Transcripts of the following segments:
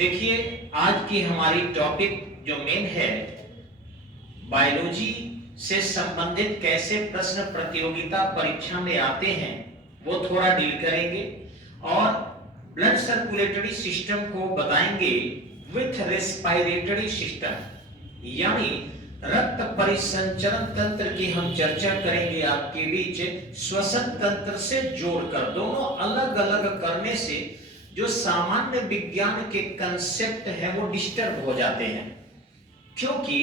देखिए, आज की हमारी टॉपिक जो मेन है, बायोलॉजी से संबंधित कैसे प्रश्न प्रतियोगिता परीक्षा में आते हैं वो थोड़ा डील करेंगे और ब्लड सर्कुलेटरी सिस्टम को बताएंगे विथ रेस्पिरेटरी सिस्टम, यानी रक्त परिसंचरण तंत्र की हम चर्चा करेंगे आपके बीच श्वसन तंत्र से जोड़कर। दोनों अलग अलग करने से जो सामान्य विज्ञान के कंसेप्ट है वो डिस्टर्ब हो जाते हैं, क्योंकि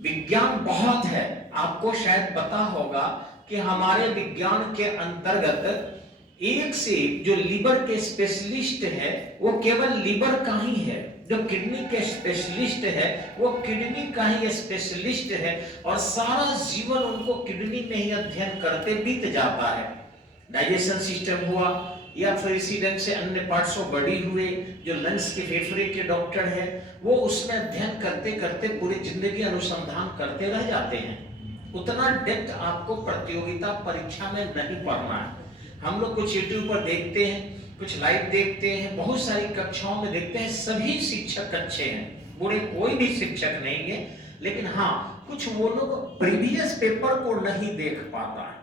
विज्ञान बहुत है। आपको शायद पता होगा कि हमारे विज्ञान के अंतर्गत एक से जो लिवर के स्पेशलिस्ट है वो केवल लिवर का ही है, जो किडनी के स्पेशलिस्ट है वो किडनी का ही स्पेशलिस्ट है, और सारा जीवन उनको किडनी में ही अध्ययन करते बीत जाता है। डाइजेशन सिस्टम हुआ या फिर इसी ढंग से अन्य पार्ट्स ऑफ बॉडी हुए, जो लंग्स के फेफड़े के डॉक्टर है वो उसमें अध्ययन करते करते पूरी जिंदगी अनुसंधान करते रह जाते हैं। उतना डेप्थ आपको प्रतियोगिता परीक्षा में नहीं पढ़ना है। हम लोग कुछ यूट्यूब पर देखते हैं, कुछ लाइव देखते हैं, बहुत सारी कक्षाओं में देखते हैं, सभी शिक्षक अच्छे हैं, बुरे कोई भी शिक्षक नहीं है, लेकिन हाँ कुछ वो लोग प्रीवियस पेपर को नहीं देख पाता है।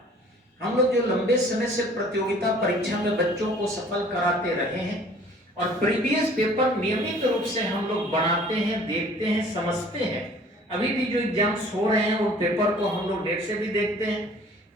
हम लोग जो लंबे समय से प्रतियोगिता परीक्षा में बच्चों को सफल कराते रहे हैं और प्रीवियस पेपर नियमित रूप से हम लोग बनाते हैं, देखते हैं, समझते हैं। अभी भी जो एग्जाम्स हो रहे हैं उन पेपर को हम लोग नेट से भी देखते हैं,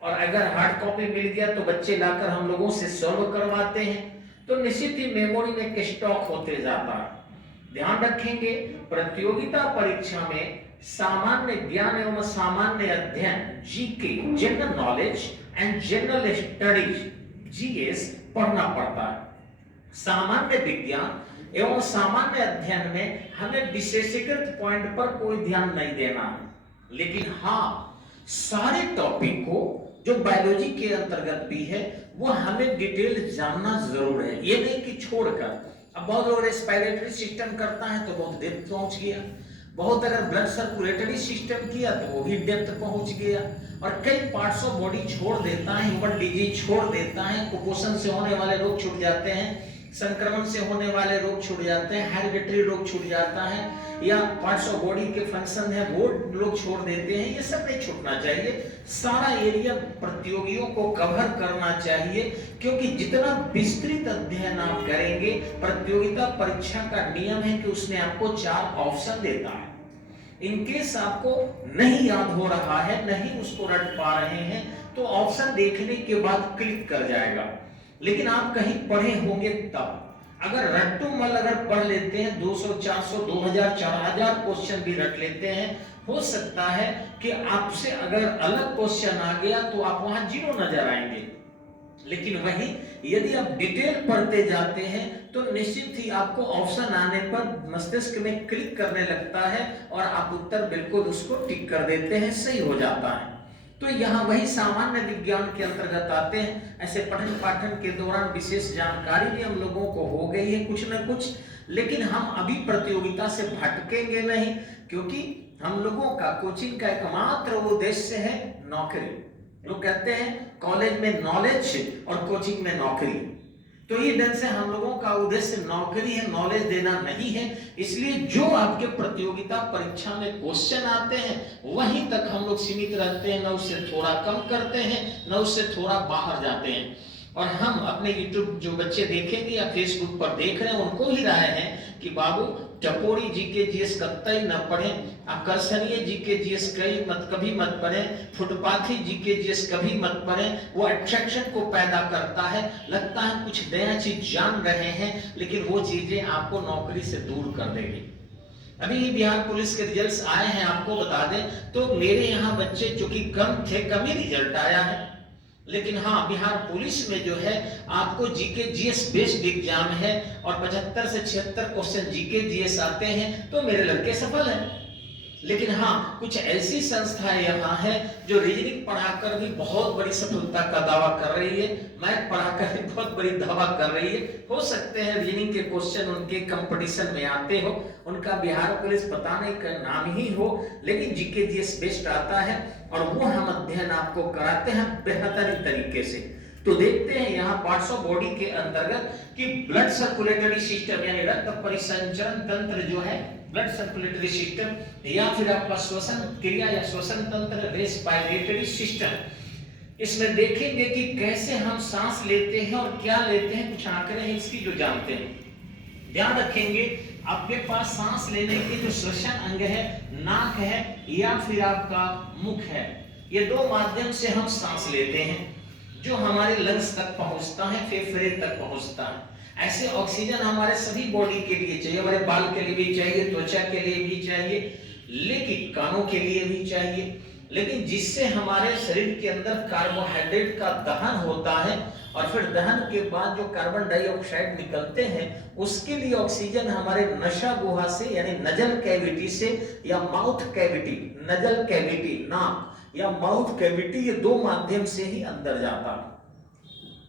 और अगर हार्ड कॉपी मिल गया तो बच्चे लाकर हम लोगों से सॉल्व करवाते हैं, तो निश्चित ही मेमोरी में एक स्टॉक होते जाता है। ध्यान रखेंगे, प्रतियोगिता परीक्षा में सामान्य ज्ञान एवं सामान्य अध्ययन GK, general knowledge and general studies GS पढ़ना पड़ता है। सामान्य विज्ञान एवं सामान्य अध्ययन में हमें विशेषीकृत पॉइंट पर कोई ध्यान नहीं देना है, लेकिन हाँ सारे टॉपिक को जो बायोलॉजी के अंतर्गत भी है वो हमें डिटेल जानना जरूर है। ये नहीं कि छोड़कर, अब बहुत लोग रेस्पिरेटरी सिस्टम करता है तो बहुत डेप्थ पहुंच गया, बहुत अगर ब्लड सर्कुलेटरी सिस्टम किया तो वो भी डेप्थ पहुंच गया, और कई पार्ट्स ऑफ बॉडी छोड़ देता है, ह्यूमन डिजीज छोड़ देता है, कुपोषण से होने वाले रोग छूट जाते हैं, संक्रमण से होने वाले रोग छूट जाते हैं, हेरिडिटरी रोग छूट जाता है, या पार्ट्स ऑफ बॉडी के फंक्शन है वो लोग छोड़ देते हैं। ये सब नहीं छूटना चाहिए, सारा एरिया प्रतियोगियों को कवर करना चाहिए, क्योंकि जितना विस्तृत अध्ययन आप करेंगे, प्रतियोगिता परीक्षा का नियम है कि उसने आपको 4 ऑप्शन देता है। इनकेस आपको नहीं याद हो रहा है, नहीं उसको रट पा रहे हैं, तो ऑप्शन देखने के बाद क्लिक कर जाएगा, लेकिन आप कहीं पढ़े होंगे तब। अगर रट्टू मल अगर पढ़ लेते हैं 200, 400, 2000, 4000 क्वेश्चन भी रट लेते हैं, हो सकता है कि आपसे अगर अलग क्वेश्चन आ गया तो आप वहां 0 नजर आएंगे, लेकिन वही यदि आप डिटेल पढ़ते जाते हैं तो निश्चित ही आपको ऑप्शन आने पर मस्तिष्क में क्लिक करने लगता है और आप उत्तर बिल्कुल उसको टिक कर देते हैं, सही हो जाता है। तो यहाँ वही सामान्य विज्ञान के अंतर्गत आते हैं। ऐसे पठन पाठन के दौरान विशेष जानकारी भी हम लोगों को हो गई है कुछ न कुछ, लेकिन हम अभी प्रतियोगिता से भटकेंगे नहीं, क्योंकि हम लोगों का कोचिंग का एकमात्र उद्देश्य है नौकरी। लोग कहते हैं कॉलेज में नॉलेज और कोचिंग में नौकरी, तो ये ढंग से हम लोगों का उद्देश्य नौकरी है, नॉलेज देना नहीं है। इसलिए जो आपके प्रतियोगिता परीक्षा में क्वेश्चन आते हैं वहीं तक हम लोग सीमित रहते हैं, न उससे थोड़ा कम करते हैं, न उससे थोड़ा बाहर जाते हैं। और हम अपने यूट्यूब जो बच्चे देखेंगे या फेसबुक पर देख रहे हैं उनको ही राय है कि बाबू टपोरी जीके जीएस कतई न पढ़ें, आकर्षणीय जीके जीएस कभी मत पढ़ें, फुटपाथी जीके जीएस कभी मत पढ़ें। वो अट्रैक्शन को पैदा करता है, लगता है कुछ नया चीज जान रहे हैं, लेकिन वो चीजें आपको नौकरी से दूर कर देगी। अभी बिहार पुलिस के रिजल्ट्स आए हैं, आपको बता दें तो मेरे यहाँ बच्चे जो कि कम थे, कम ही रिजल्ट आया है, लेकिन हाँ बिहार पुलिस में जो है आपको जीके जीएस बेस्ड एग्जाम है और 75 से 76 क्वेश्चन जीके जीएस आते हैं, तो मेरे लड़के सफल हैं। लेकिन हाँ कुछ ऐसी संस्थाएं यहाँ है जो रीजनिंग पढ़ाकर भी बहुत बड़ी सफलता का दावा कर रही है, मैथ पढ़ाकर भी बहुत बड़ी दावा कर रही है। हो सकते हैं रीजनिंग के क्वेश्चन उनके कंपटीशन में आते हो, उनका बिहार पुलिस पता नहीं का नाम ही हो, लेकिन जीके जीएस बेस्ड आता है और वो हम अध्ययन आपको कराते हैं बेहतरीन तरीके से। तो देखते हैं यहाँ पार्ट्स ऑफ बॉडी के अंतर्गत कि ब्लड सर्कुलेटरी सिस्टम यानी रक्त परिसंचरण तंत्र जो है, ब्लड सर्कुलेटरी सिस्टम, या फिर आपका श्वसन क्रिया या श्वसन तंत्र, रेस्पिरेटरी सिस्टम, इसमें देखेंगे कि कैसे हम सांस लेते हैं और क्या लेते हैं, कुछ आंकड़े हैं इसकी जो जानते हैं। ध्यान रखेंगे आपके पास सांस लेने के जो श्वसन अंग है, नाक है या फिर आपका मुख है, ये दो माध्यम से हम सांस लेते हैं जो हमारे लंग्स तक पहुंचता है, फेफड़े तक पहुंचता है। ऐसे ऑक्सीजन हमारे सभी बॉडी के लिए चाहिए, हमारे बाल के लिए भी चाहिए, त्वचा के लिए भी चाहिए, लेकिन कानों के लिए भी चाहिए। लेकिन जिससे हमारे शरीर के अंदर कार्बोहाइड्रेट का दहन होता है और फिर दहन के बाद जो कार्बन डाइऑक्साइड निकलते हैं, उसके लिए ऑक्सीजन हमारे नसा गुहा से यानी नजल कैविटी से या माउथ कैविटी, नजल कैविटी नाक या माउथ कैविटी, ये दो माध्यम से ही अंदर जाता है।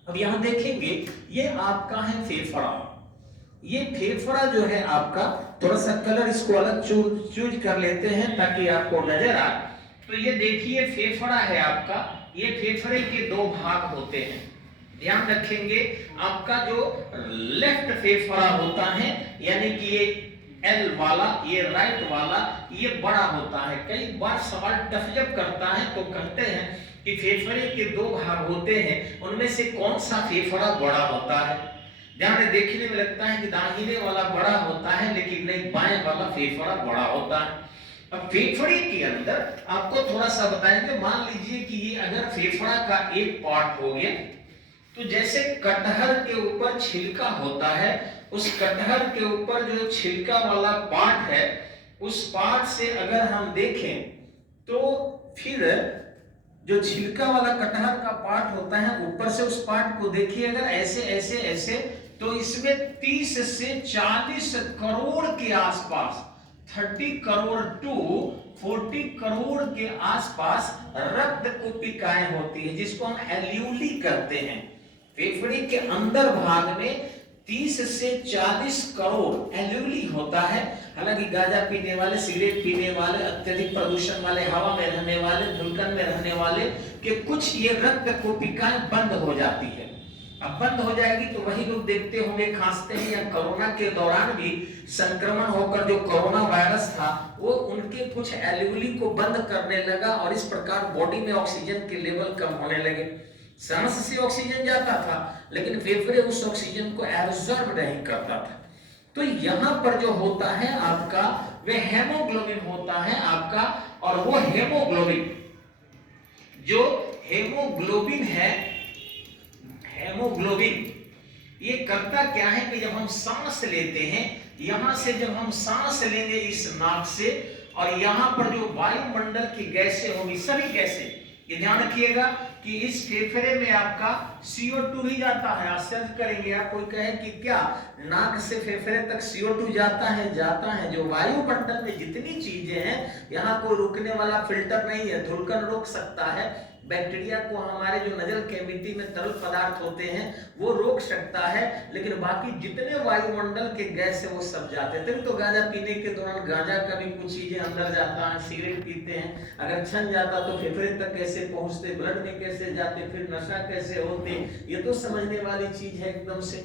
अब यहां देखेंगे ये आपका है फेफड़ा। ये फेफड़ा जो है आपका, थोड़ा सा कलर इसको अलग चूज कर लेते हैं ताकि आपको नजर आए। तो ये देखिए फेफड़ा है आपका, ये फेफड़े के दो भाग होते हैं। ध्यान रखेंगे आपका जो लेफ्ट फेफड़ा होता है यानी कि ये एल वाला, ये राइट वाला, ये बड़ा होता है। कई बार सवाल टफ जब करता है तो कहते हैं कि फेफड़े के दो भाग होते हैं, उनमें से कौन सा फेफड़ा बड़ा होता है। ध्यान देखने में लगता है कि दाहिने वाला बड़ा होता है, लेकिन नहीं, बाएं वाला फेफड़ा बड़ा होता है। अब फेफड़े के अंदर आपको थोड़ा सा बताएंगे, मान लीजिए कि ये अगर फेफड़ा का एक पार्ट हो गया, तो जैसे कटहल के ऊपर छिलका होता है, उस कटहल के ऊपर जो छिलका वाला पार्ट है, उस पार्ट से अगर हम देखें तो फिर जो छिलका वाला कटहल का पार्ट होता है, ऊपर से उस पार्ट को देखिए अगर ऐसे ऐसे ऐसे, तो इसमें 30 से 40 करोड़ के आसपास, 30 करोड़ टू 40 करोड़ के आसपास रक्त कोशिकाएं होती है, जिसको हम एल्यूली कहते हैं। फेफड़े के अंदर भाग में 30 से 40 करोड़ एल्यूली होता है। हालांकि गांजा पीने वाले, सिगरेट पीने वाले, अत्यधिक प्रदूषण वाले, हवा में रहने वाले, धुलकन में रहने वाले के कुछ ये रक्त कोशिकाएं बंद हो जाती है। अब बंद हो जाएगी तो वही लोग देखते होंगे खांसते हैं, या कोरोना के दौरान भी संक्रमण होकर जो कोरोना वायरस था वो उनके कुछ एल्यूली को बंद करने लगा और इस प्रकार बॉडी में ऑक्सीजन के लेवल कम होने लगे। सांस से ऑक्सीजन जाता था लेकिन फेफड़े उस ऑक्सीजन को एब्जॉर्ब नहीं करता था। तो यहां पर जो होता है आपका, वे हेमोग्लोबिन होता है आपका, और वो हेमोग्लोबिन जो हेमोग्लोबिन है, हेमोग्लोबिन ये करता क्या है कि जब हम सांस लेते हैं, यहां से जब हम सांस लेंगे इस नाक से, और यहां पर जो वायुमंडल की गैसें होंगी, सभी गैसें, ये ध्यान रखिएगा कि इस फेफड़े में आपका CO2 ही जाता है। आश्चर्य करेंगे आप, कोई कहे कि क्या नाक से फेफड़े तक CO2 जाता है? जाता है। जो वायुमंडल में जितनी चीजें हैं, यहाँ कोई रुकने वाला फिल्टर नहीं है। धुलकन रोक सकता है, बैक्टीरिया को हमारे जो नजल कैविटी में तरल पदार्थ होते हैं वो रोक सकता है, लेकिन बाकी जितने वायुमंडल के गैस है वो सब जाते हैं। तभी तो गांजा पीने के दौरान गांजा का भी कुछ चीजें अंदर जाता है। सिगरेट पीते हैं, अगर छन जाता तो फेफड़े तक कैसे पहुंचते, ब्लड में कैसे जाते, फिर नशा कैसे होते, ये तो समझने वाली चीज है एकदम से।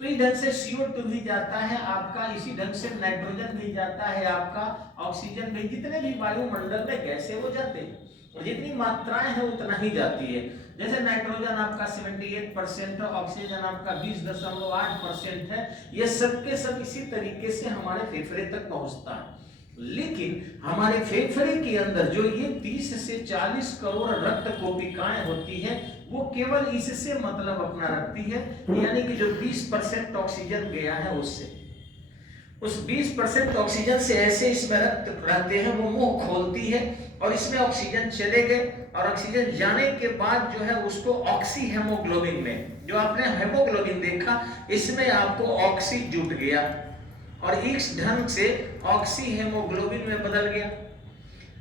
तो इस ढंग से CO2 भी जाता है आपका, इसी ढंग से नाइट्रोजन भी जाता है आपका, ऑक्सीजन भी, जितने भी वायुमंडल में गैस है वो जाते हैं, और जितनी मात्राएं हैं उतना ही जाती है। जैसे नाइट्रोजन आपका 78%, ऑक्सीजन आपका 20.8% है। ये सब के सब इसी तरीके से हमारे फेफड़े तक पहुंचता है। लेकिन हमारे फेफड़े के अंदर जो ये 30 से 40 करोड़ रक्त कोशिकाएं होती है, वो केवल इससे मतलब अपना रखती है, यानी कि जो 20% ऑक्सीजन गया है उससे, उस 20% ऑक्सीजन से ऐसे इसमें रक्त रहते हैं, वो मुंह खोलती है और इसमें ऑक्सीजन चले गए, और ऑक्सीजन जाने के बाद जो है उसको ऑक्सी हेमोग्लोबिन में, जो आपने हेमोग्लोबिन देखा, इसमें आपको ऑक्सी जुट गया और इस ढंग से ऑक्सी हेमोग्लोबिन में बदल गया।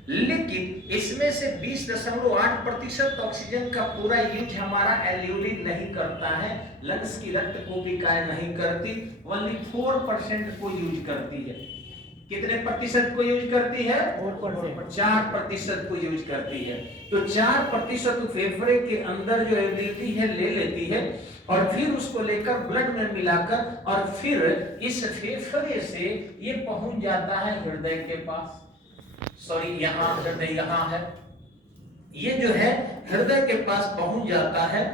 लेकिन इसमें से 20.8% ऑक्सीजन का पूरा यूज हमारा एल्यूली नहीं करता है, लंग्स की रक्त कोशिकाएं नहीं करती, ओनली 4% को यूज करती है। कितने प्रतिशत को यूज करती है? 4% को यूज करती है। तो 4% फेफड़े के अंदर जो एबिलिटी है ले लेती है और फिर उसको लेकर ब्लड में मिलाकर और फिर इस फेफड़े से ये पहुंच जाता है हृदय के पास। सॉरी, यहाँ हृदय यहाँ है, ये जो है हृदय के पास पहुंच जाता है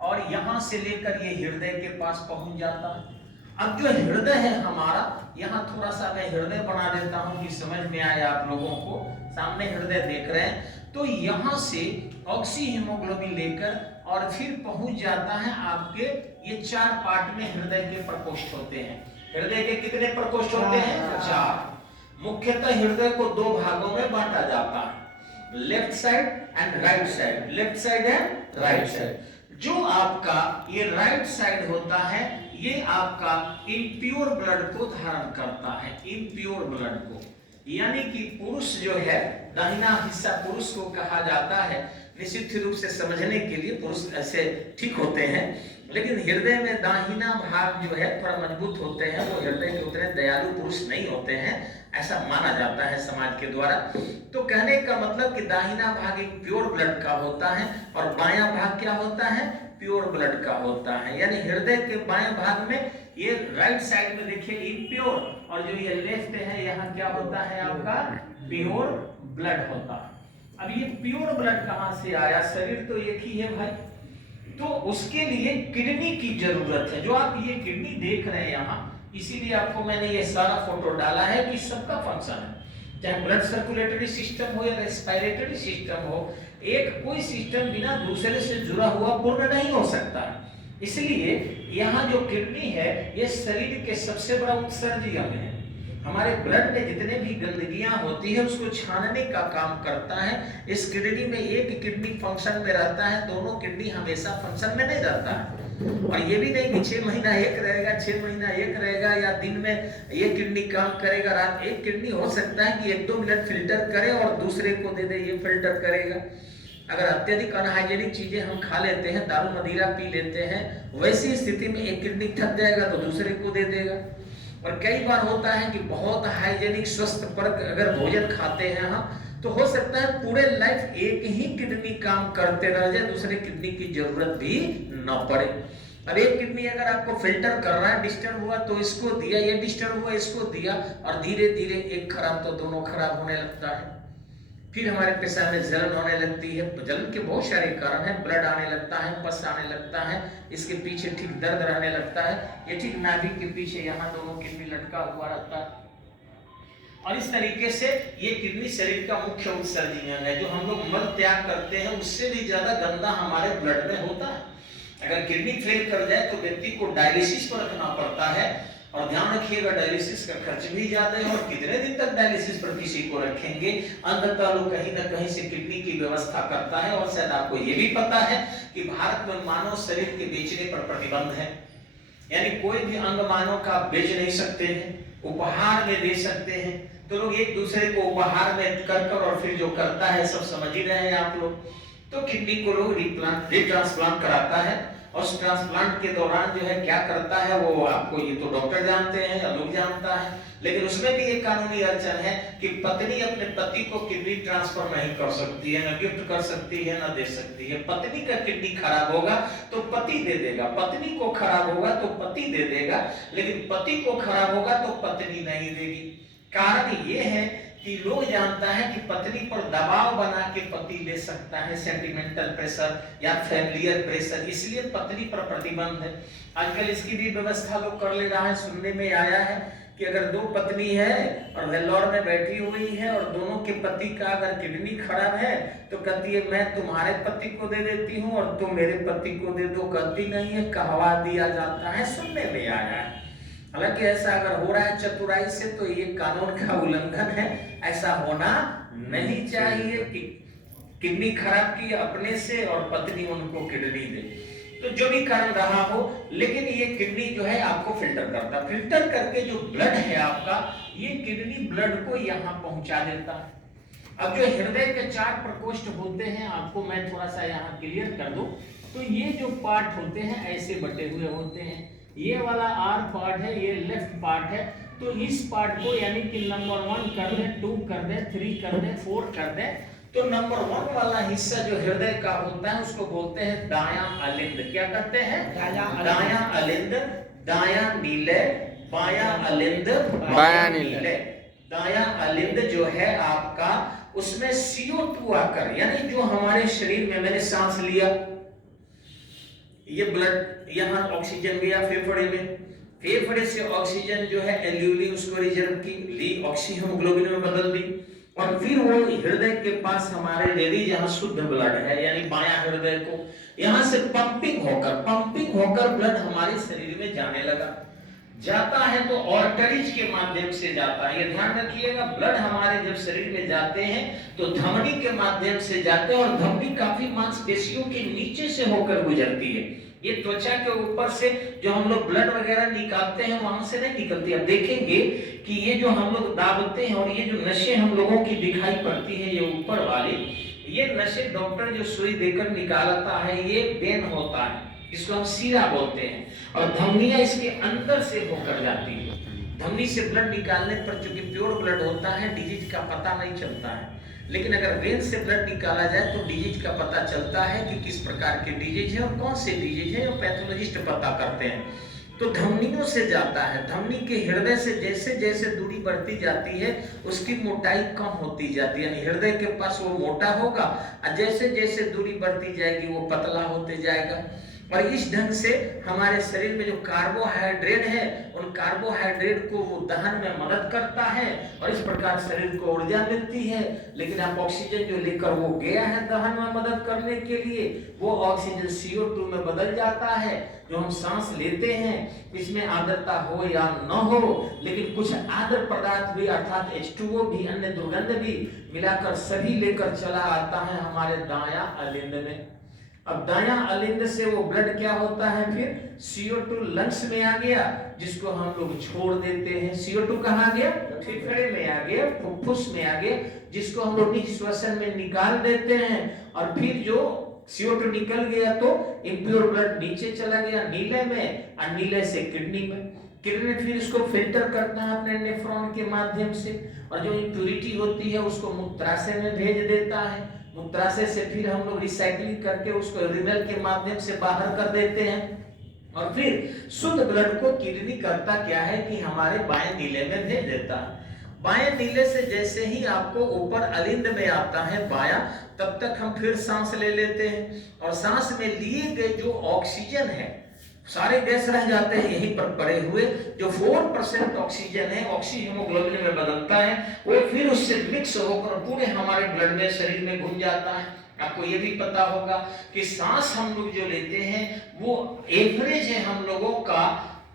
और यहां से लेकर ये हृदय के पास पहुंच जाता है। अब जो हृदय है हमारा, यहाँ थोड़ा सा मैं हृदय बना देता हूं कि समझ में आए आप लोगों को। सामने हृदय देख रहे हैं, तो यहां से ऑक्सी हीमोग्लोबिन लेकर और फिर पहुंच जाता है आपके ये 4 पार्ट में हृदय के प्रकोष्ठ होते हैं। हृदय के कितने प्रकोष्ठ होते हैं? 4। मुख्यतः हृदय को 2 भागों में बांटा जाता है, left side and right side. Left side and right side. जो आपका ये राइट साइड होता है, ये आपका इम्प्योर ब्लड को धारण करता है, इम्प्योर ब्लड को। यानी कि पुरुष जो है, दाहिना हिस्सा पुरुष को कहा जाता है। निश्चित रूप से समझने के लिए पुरुष ऐसे ठीक होते हैं, लेकिन हृदय में दाहिना भाग जो है थोड़ा मजबूत होते हैं, वो हृदय के उतने दयालु पुरुष नहीं होते हैं, ऐसा माना जाता है समाज के द्वारा। तो कहने का मतलब कि दाहिना भाग एक प्योर ब्लड का होता है और बायां भाग क्या होता है? प्योर ब्लड का होता है। यानी हृदय के बाएं भाग में, ये राइट साइड में देखिए इम्प्योर, और जो ये लेफ्ट है यहाँ क्या होता है आपका? प्योर ब्लड होता है। अब ये प्योर ब्लड कहाँ से आया? शरीर तो एक ही है भाई, तो उसके लिए किडनी की जरूरत है। जो आप ये किडनी देख रहे हैं यहाँ, इसीलिए आपको मैंने ये सारा फोटो डाला है कि सबका फंक्शन है, चाहे ब्लड सर्कुलेटरी सिस्टम हो या रेस्पिरेटरी सिस्टम हो, एक कोई सिस्टम बिना दूसरे से जुड़ा हुआ पूर्ण नहीं हो सकता। इसलिए यहाँ जो किडनी है, ये शरीर के सबसे बड़ा उत्सर्जी अंग है। हमारे ब्लड में जितने भी गंदगियां होती है उसको छानने का काम करता है। इस किडनी में एक किडनी फंक्शन में रहता है, दोनों किडनी हमेशा फंक्शन में नहीं रहता है। और ये भी नहीं कि 6 महीना एक रहेगा, 6 महीना एक रहेगा, या दिन में एक किडनी काम करेगा, रात एक किडनी हो सकता है कि 1-2 मिनट फिल्टर करे और दूसरे को दे दे, ये फिल्टर करेगा। अगर अत्यधिक अनहाइजेनिक चीजें हम खा लेते हैं, दारू मदिरा पी लेते हैं, वैसी स्थिति में एक किडनी थक जाएगा तो दूसरे को दे देगा। और कई बार होता है कि बहुत हाइजेनिक स्वस्थ पर अगर भोजन खाते हैं हम, तो हो सकता है पूरे लाइफ एक ही किडनी काम करते रह जाए, दूसरे किडनी की जरूरत भी न पड़े। और एक किडनी अगर आपको फिल्टर कर रहा है, डिस्टर्ब हुआ तो इसको दिया, ये डिस्टर्ब हुआ इसको दिया, और धीरे धीरे एक खराब तो दोनों खराब होने लगता है। फिर हमारे पेशाब में जलन होने लगती है। जलन के बहुत सारे कारण हैं, ब्लड आने लगता है, पस आने लगता है, इसके पीछे ठीक दर्द रहने लगता है, ये ठीक नाभि के पीछे यहाँ दोनों किडनी लटका हुआ रहता है। और इस तरीके से ये किडनी शरीर का मुख्य उत्सर्जी अंग है। जो हम लोग मल त्याग करते हैं उससे भी ज्यादा गंदा हमारे ब्लड में होता है। अगर किडनी फेल कर जाए तो व्यक्ति को डायलिसिस पर रखना पड़ता है, और ध्यान रखिएगा डायलिसिस का खर्च भी ज्यादा है, और कितने दिन तक डायलिसिस पर किसी को रखेंगे। अंततः लोग कहीं ना कहीं से किडनी की व्यवस्था करता है। और शायद आपको ये भी पता है कि भारत में मानव शरीर के बेचने पर प्रतिबंध है, यानी कोई भी अंग मानव का बेच नहीं सकते हैं, उपहार में दे सकते हैं। तो लोग एक दूसरे को उपहार में कर और फिर जो करता है सब समझ ही रहे हैं आप लोग। तो किडनी को लोग रिट्रांसप्लांट कराता है, और उस ट्रांसप्लांट के दौरान जो है क्या करता है वो आपको ये तो डॉक्टर जानते हैं या लोग जानता है। लेकिन उसमें भी एक कानूनी अड़चन है कि पत्नी अपने पति को किडनी ट्रांसफर नहीं कर सकती है, न गिफ्ट कर सकती है, न दे सकती है। पत्नी का किडनी खराब होगा तो पति दे देगा, पत्नी को खराब होगा तो पति दे देगा, लेकिन पति को खराब होगा तो पत्नी नहीं देगी। कारण ये है कि लोग जानता है कि पत्नी पर दबाव बना के पति ले सकता है, सेंटिमेंटल प्रेशर या फैमिलियर प्रेशर, इसलिए पत्नी पर प्रतिबंध है। आजकल इसकी भी व्यवस्था लोग कर ले रहा है। सुनने में आया है कि अगर 2 पत्नी है और वेल्लोर में बैठी हुई है और दोनों के पति का अगर किडनी खराब है तो कहती है मैं तुम्हारे पति को दे देती हूँ और तुम मेरे पति को दे दो। कहती नहीं है, कहवा दिया जाता है, सुनने में आया है। हालांकि ऐसा अगर हो रहा है चतुराई से तो ये कानून का उल्लंघन है, ऐसा होना नहीं चाहिए कि किडनी खराब की अपने से और पत्नी उनको किडनी दे। तो जो भी कारण रहा हो, लेकिन ये किडनी जो है आपको फिल्टर करता, फिल्टर करके जो ब्लड है आपका, ये किडनी ब्लड को यहाँ पहुंचा देता है। अब जो हृदय के 4 प्रकोष्ठ होते हैं, आपको मैं थोड़ा सा यहाँ क्लियर कर दूं, तो ये जो पार्ट होते हैं ऐसे बटे हुए होते हैं। ये वाला आर पार्ट है, ये लेफ्ट पार्ट है। तो इस पार्ट को यानी कि नंबर 1 कर दे, 2 कर दे, 3 कर दे, 4 कर दे। तो नंबर 1 वाला हिस्सा जो हृदय का होता है उसको बोलते हैं दायां अलिंद। क्या कहते हैं? दायां अलिंद, दायां नीले, बायां अलिंद, बायां नीले। दायां अलिंद जो है आपका, उसमें CO2 आकर, यानी जो हमारे शरीर में, मैंने सांस लिया, ये ब्लड यहाँ ऑक्सीजन गया फेफड़े में, फेफड़े से ऑक्सीजन जो है एल्यूली उसको रिजर्व की ली, ऑक्सी हीमोग्लोबिन में बदल दी, और फिर वो हृदय के पास हमारे दे दी जहाँ शुद्ध ब्लड है, यानी बायां हृदय को, यहाँ से पंपिंग होकर ब्लड हमारे शरीर में जाने लगा। जाता है तो ऑर्टरीज के माध्यम से जाता है। ये ध्यान रखिएगा, ब्लड हमारे जब शरीर में जाते हैं तो धमनी के माध्यम से जाते हैं, और धमनी काफी मांसपेशियों के नीचे से होकर गुजरती है। ये त्वचा के ऊपर से जो हम लोग ब्लड वगैरह निकालते हैं वहां से नहीं निकलती। अब देखेंगे कि ये जो हम लोग दाबते हैं और ये जो नसें हम लोगों की दिखाई पड़ती है, ये ऊपर वाली, ये नसें डॉक्टर जो सुई देकर निकालता है, ये वेन होता है, इसको हम सीरा बोलते हैं, और धमनियां इसके अंदर से होकर जाती है। धमनी से ब्लड निकालने पर चूंकि प्योर ब्लड होता है, डिजीज का पता नहीं चलता है, लेकिन अगर वेन से ब्लड निकाला जाए तो डिजीज का पता चलता है कि किस प्रकार के डिजीज है और कौन से डिजीज है, और पैथोलॉजिस्ट पता करते हैं। तो धमनियों से जाता है, धमनी के हृदय से जैसे जैसे दूरी बढ़ती जाती है उसकी मोटाई कम होती जाती है, यानी हृदय के पास वो मोटा होगा, और जैसे जैसे दूरी बढ़ती जाएगी वो पतला होते जाएगा। और इस ढंग से हमारे शरीर में जो कार्बोहाइड्रेट है, उन कार्बोहाइड्रेट को वो दहन में मदद करता है, और इस प्रकार शरीर को ऊर्जा मिलती है। लेकिन आप ऑक्सीजन जो लेकर वो गया है दहन में मदद करने के लिए, वो ऑक्सीजन CO2 में बदल जाता है। जो हम सांस लेते हैं इसमें आर्द्रता हो या न हो, लेकिन कुछ आर्द्र पदार्थ भी अर्थात H2O भी, अन्य दुर्गंध भी मिलाकर सभी लेकर चला आता है हमारे दायां अलिंद में। अब दायां अलिंद से वो ब्लड क्या होता है, फिर CO2 लंग्स में आ गया, जिसको हम लोग छोड़ देते हैं। CO2 कहाँ गया? फेफड़े में आ गया, फुफ्फुस में आ गया, जिसको हम लोग निश्वासन में निकाल देते हैं। और फिर जो CO2 निकल गया तो इम्प्योर ब्लड नीचे चला गया नीले में, और नीले से किडनी में, किडनी फिर इसको फिल्टर करता है अपने नेफ्रॉन के माध्यम से, और जो इम्प्यूरिटी होती है उसको मूत्राशय में भेज देता है। मूत्राशय से फिर हम लोग रिसाइकलिंग करके उसको यूरिनल के माध्यम से बाहर कर देते हैं, और फिर शुद्ध ब्लड को किडनी करता क्या है कि हमारे बाएं नीले में भेज देता है। बाएं नीले से जैसे ही आपको ऊपर अलिंद में आता है बायां, तब तक हम फिर सांस ले लेते हैं, और सांस में लिए गए जो ऑक्सीजन है, सारे गैस रह जाते हैं यहीं पर पड़े हुए। जो 4% ऑक्सीजन है ऑक्सी हीमोग्लोबिन में बदलता है, वो फिर उससे मिक्स होकर पूरे हमारे ब्लड में, शरीर में घुस जाता है। आपको ये भी पता होगा कि सांस हम लोग जो लेते हैं वो एवरेज है हम लोगों का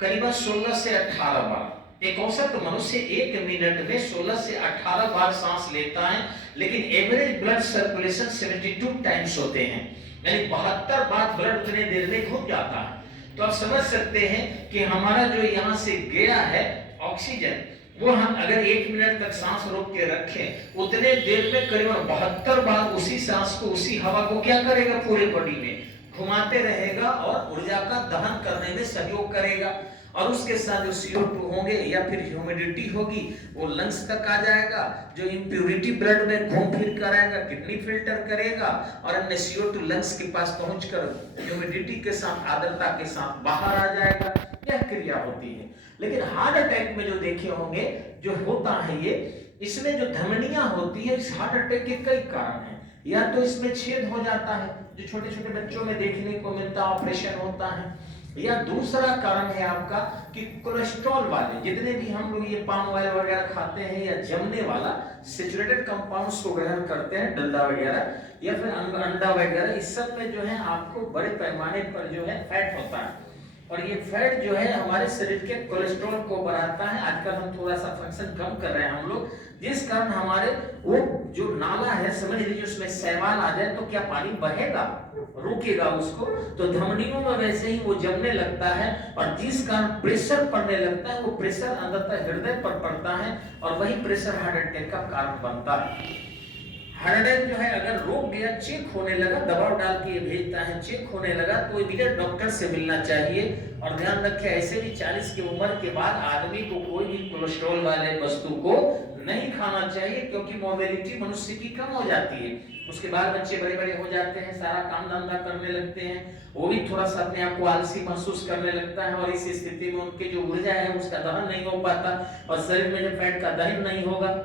करीबन 16 से 18 बार। एक औसत मनुष्य 1 मिनट में 16 से 18 बार सांस लेता है, लेकिन एवरेज ब्लड सर्कुलेशन 72 टाइम्स होते हैं, यानी 72 बार ब्लड उतने देर में घूम जाता है। तो आप समझ सकते हैं कि हमारा जो यहाँ से गया है ऑक्सीजन, वो हम अगर 1 मिनट तक सांस रोक के रखें, उतने देर में करीबन 72 बार उसी सांस को, उसी हवा को क्या करेगा, पूरे बॉडी में घुमाते रहेगा और ऊर्जा का दहन करने में सहयोग करेगा। और उसके साथ जो CO2 होंगे या फिर ह्यूमिडिटी होगी वो लंग्स तक आ जाएगा, जो इम्प्यूरिटी ब्लड में घूम फिर कर आएगा, किडनी फिल्टर करेगा, और अन्य CO2 लंग्स के पास पहुंचकर ह्यूमिडिटी के साथ, आर्द्रता के साथ बाहर आ जाएगा। यह क्रिया होती है। लेकिन हार्ट अटैक में जो देखे होंगे जो होता है ये, इसमें जो धमनियां होती है, इस हार्ट अटैक के कई कारण हैं। या तो इसमें छेद हो जाता है, जो छोटे छोटे बच्चों में देखने को मिलता है, ऑपरेशन होता है। या दूसरा कारण है आपका कि कोलेस्ट्रॉल वाले जितने भी हम लोग ये पाम ऑयल वगैरह खाते हैं, या जमने वाला सैचुरेटेड कंपाउंड्स को ग्रहण करते हैं, डलडा वगैरह या फिर अंडा वगैरह, इस सब में जो है आपको बड़े पैमाने पर जो है फैट होता है, और ये फैट जो है हमारे शरीर के कोलेस्ट्रॉल को बढ़ाता है। आजकल हम थोड़ा सा फंक्शन कम कर रहे हैं हम लोग, जिस कारण हमारे वो जो नाला है, समझ लीजिए उसमें शैवाल आ जाए तो क्या पानी बहेगा, रुकेगा उसको, तो धमनियों में वैसे ही वो जमने लगता है, और जिस कारण प्रेशर पड़ने लगता है, वो प्रेशर अंदर हृदय पर पड़ता है, और वही प्रेशर हार्ट अटैक का कारण बनता है। हार्डन जो है अगर रोक गया, चेक होने लगा, दबाव डाल के ये भेजता है, चेक होने लगा तो इमीडिएट डॉक्टर से मिलना चाहिए। और ध्यान रखें ऐसे भी 40 की उम्र के बाद आदमी को कोई भी कोलेस्ट्रॉल वाले वस्तु को नहीं खाना चाहिए, क्योंकि मोबिलिटी मनुष्य की कम हो जाती है। उसके बाद बच्चे बड़े बड़े हो जाते हैं, सारा काम धंधा करने लगते हैं, वो भी थोड़ा सा अपने आप को आलसी महसूस करने लगता है, और इस स्थिति में उनकी जो ऊर्जा है उसका दहन नहीं हो पाता, और शरीर में जब फैट का दहन नहीं होगा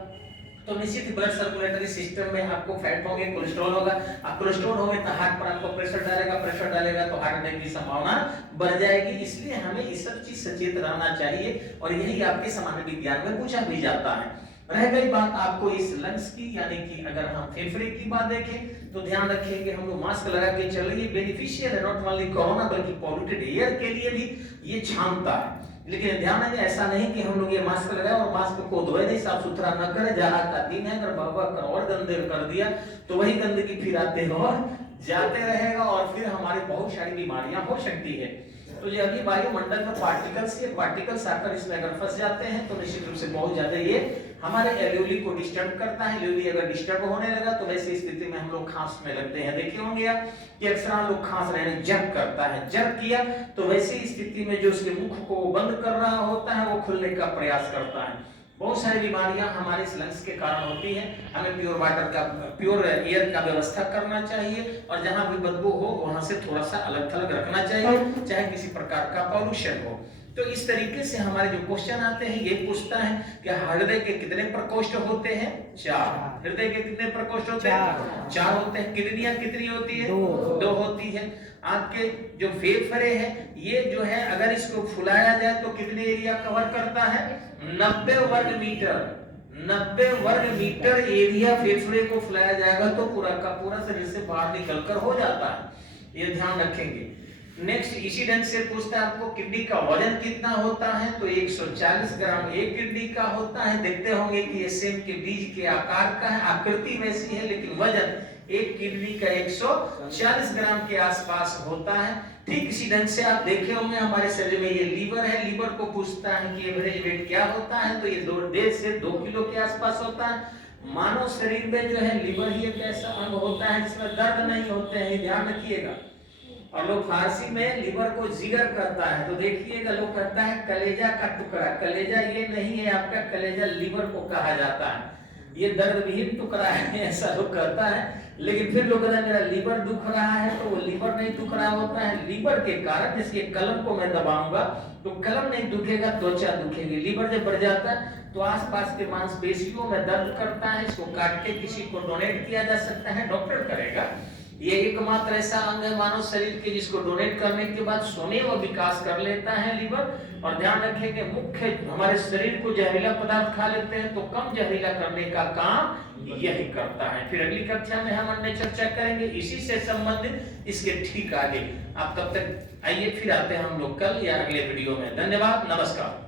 तो निश्चित ही ब्लड सर्कुलेटरी सिस्टम में आपको फैट होंगे, कोलेस्ट्रॉल होगा। आप कोलेस्ट्रॉल होंगे तो हार्ट पर आपको प्रेशर डालेगा, प्रेशर डालेगा तो हार्ट अटैक की संभावना बढ़ जाएगी। इसलिए हमें इस सब चीज सचेत रहना चाहिए, और यही आपके सामान्य विज्ञान में पूछा भी जाता है। रह गई बात आपको इस लंग्स की, यानी कि अगर हम फेफड़े की बात देखें तो ध्यान रखेंगे हम लोग मास्क लगा के चलिए, बेनिफिशियल है नॉट ओनली कोरोना बल्कि पॉल्यूटेड एयर के लिए भी ये छानता है। लेकिन ध्यान है ऐसा नहीं कि हम लोग ये मास्क लगाए और मास्क को धोए नहीं, साफ सुथरा न करें। जहाँ का दिन है अगर बाबा कर और गंदे कर दिया तो वही गंदगी फिर आते और जाते रहेगा, और फिर हमारी बहुत सारी बीमारियां हो सकती है। तो ये अभी वायुमंडल में पार्टिकल्स आकर इसमें अगर फंस जाते हैं तो निश्चित रूप से बहुत ज्यादा ये हमारे एल्यूली को डिस्टर्ब करता है। एल्यूली अगर डिस्टर्ब होने लगा तो वैसी स्थिति में हम लोग खांसने लगते हैं। देखे होंगे आप कि अक्सर हम लोग खांस रहे हैं, जग करता है, जग किया तो वैसी स्थिति में जो उसके मुख को बंद कर रहा होता है वो खुलने का प्रयास करता है। बहुत सारी बीमारियां हमारे लंग्स के कारण होती हैं। हमें प्योर एयर का व्यवस्था करना चाहिए, और जहां भी बदबू हो वहां से थोड़ा सा अलग थलग रखना चाहिए, चाहे किसी प्रकार का पॉल्यूशन हो। तो इस तरीके से हमारे जो क्वेश्चन आते हैं ये पूछता है कि हृदय के कितने प्रकोष्ठ होते हैं? 4। हृदय के कितने प्रकोष्ठ होते हैं? 4 होते हैं। किडनियां कितनी होती है? 2 होती है। आपके जो फेफड़े हैं ये जो है अगर इसको फुलाया जाए तो कितने एरिया कवर करता है? 90 वर्ग मीटर। 90 वर्ग मीटर एरिया फेफड़े को फुलाया जाएगा तो पूरा का पूरा शरीर से बाहर निकलकर हो जाता है। ये ध्यान रखेंगे। नेक्स्ट इसी ढंग से पूछता है आपको किडनी का वजन कितना होता है? तो 140 ग्राम एक किडनी का होता है। देखते होंगे कि सेम के बीज के आकार का है, आकृति वैसी है, लेकिन वजन एक किडनी का 140 ग्राम के आसपास होता है। ठीक इसी ढंग से आप देखे होंगे हमारे शरीर में ये लीवर है, लीवर को पूछता है कि एवरेज वेट क्या होता है? तो ये 1.5 से 2 किलो के आसपास होता है। मानव शरीर में जो है लीवर ही एक ऐसा अंग होता है जिसमें दर्द नहीं होते हैं, ध्यान रखिएगा। और लोग फारसी में लीवर को जिगर करता है, तो देखिएगा लोग कहता है कलेजा का टुकड़ा। कलेजा ये नहीं है आपका, कलेजा लीवर को कहा जाता है, ये दर्द विहीन टुकड़ा है ऐसा लोग कहता है। लेकिन फिर लोग कहते हैं मेरा लीवर दुख रहा है, तो वो लीवर नहीं दुख रहा होता है, लीवर के कारण जैसे कलम को मैं दबाऊंगा तो कलम नहीं दुखेगा, त्वचा दुखेगी। लीवर जब बढ़ जाता है तो आसपास के मांसपेशियों में दर्द करता है, इसको काट के किसी को डोनेट किया जा सकता है, डॉक्टर करेगा। ये एकमात्र ऐसा अंग है मानव शरीर के जिसको डोनेट करने के बाद स्वयं वो विकास कर लेता है लीवर। और ध्यान रखेंगे मुख्य हमारे शरीर को जहरीला पदार्थ खा लेते हैं तो कम जहरीला करने का काम यही करता है। फिर अगली कक्षा में हम अन्य चर्चा करेंगे इसी से संबंधित, इसके ठीक आगे। आप तब तक आइए, फिर आते हैं हम लोग कल या अगले वीडियो में। धन्यवाद, नमस्कार।